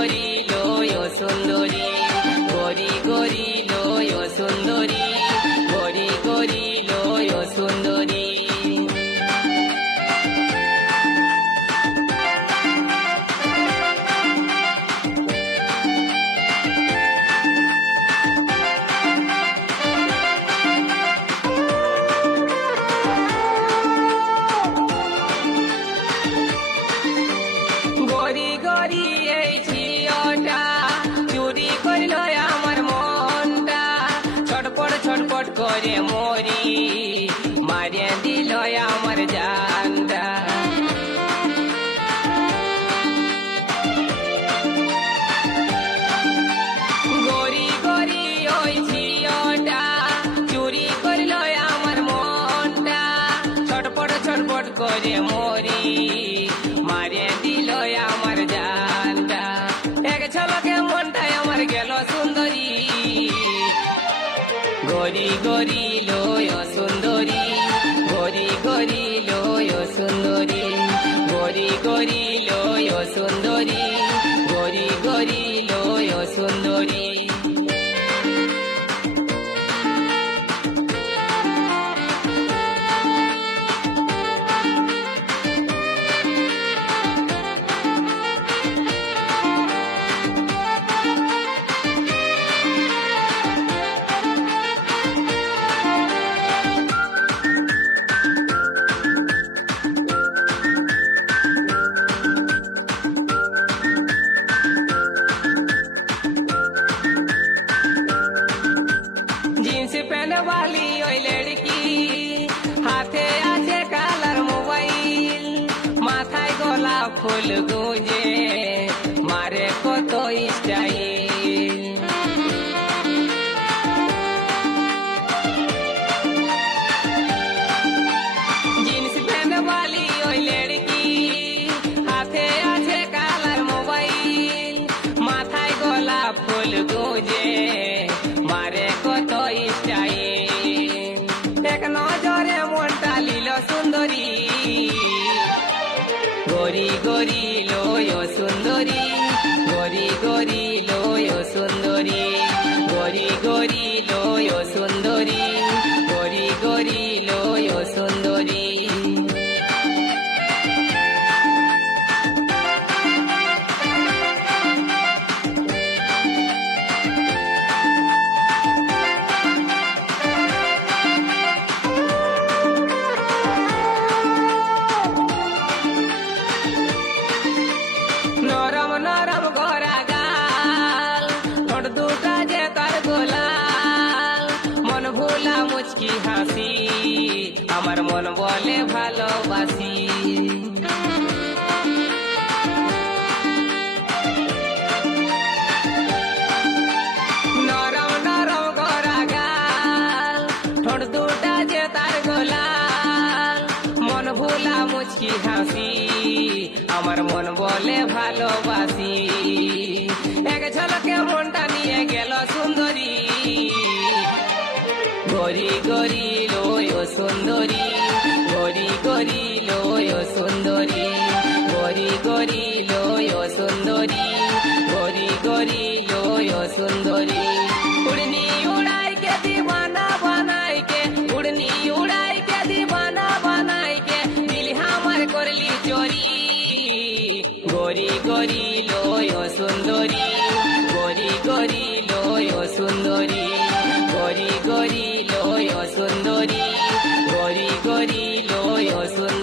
গরি লয় সুন্দরী, গরি গরি লয় সুন্দরী, গরি গরি লয় সুন্দরী। গরি গরি এই ঝিওটা চুরি করিল আমার মনটা, ছটপট ছটপট করে মরি, মারিয়ে দিল আমার জানটা। গরি গরি ওই ঝিওটা চুরি করিল আমার মনটা, ছটপট ছটপট করে মরি, মারিয়ে দিল আমার জানটা। এক ঝলকে মনটাই আমার গেল সুন্দরী, গরি গরি লয় সুন্দরী, গরি গরি লয় সুন্দরী, গরি গরি লয় সুন্দরী, গরি গরি লয় সুন্দরী। जींस पहने वाली ओई लड़की, हाथे आछे कालार मोबाइल, माथाय गोलाप फुल गुंजे, मारे कत स्टाइल। जींस पहने वाली ओई लड़की, हाथे आछे कालार मोबाइल, माथाय गोलाप फुल गुंजे, मारे कत स्टाइल। एक नजरे মনটা লীল সুন্দরী, গরি গরি লয় সুন্দরী, গরি গরি লয় সুন্দরী, গরি গরি লয় সুন্দরী, গরি গরি লয় সুন্দরী। নরম নরম গড়া গাল, ঠোঁট দুটা যে তার গোলাল, মন ভোলা মুচকি হাসি, আমার মন বলে ভালোবাসি। নরম নরম গড়া গাল, ঠোঁট দুটা যে তার গোলাল, মন ভোলা মুচকি হাসি, আমার মন বলে ভালোবাসি। এক ঝলকে মনটা নিয়ে গেল সুন্দরী, গরি গরি লয় সুন্দরী, গরি গরি লয় সুন্দরী, গরি গরি লয় সুন্দরী, গরি গরি লয় সুন্দরী। উড়নি উড়াই के दीवाना बनाई के, उड़नी उड़ाई के दीवाना बनाई के, दिल हमार करली चोरी, গরি গরি লয় সুন্দরী, গরি গরি লয় সুন্দরী, গরি গরি লয় সুন্দরী, গরি গরি লয় সুন্দরী।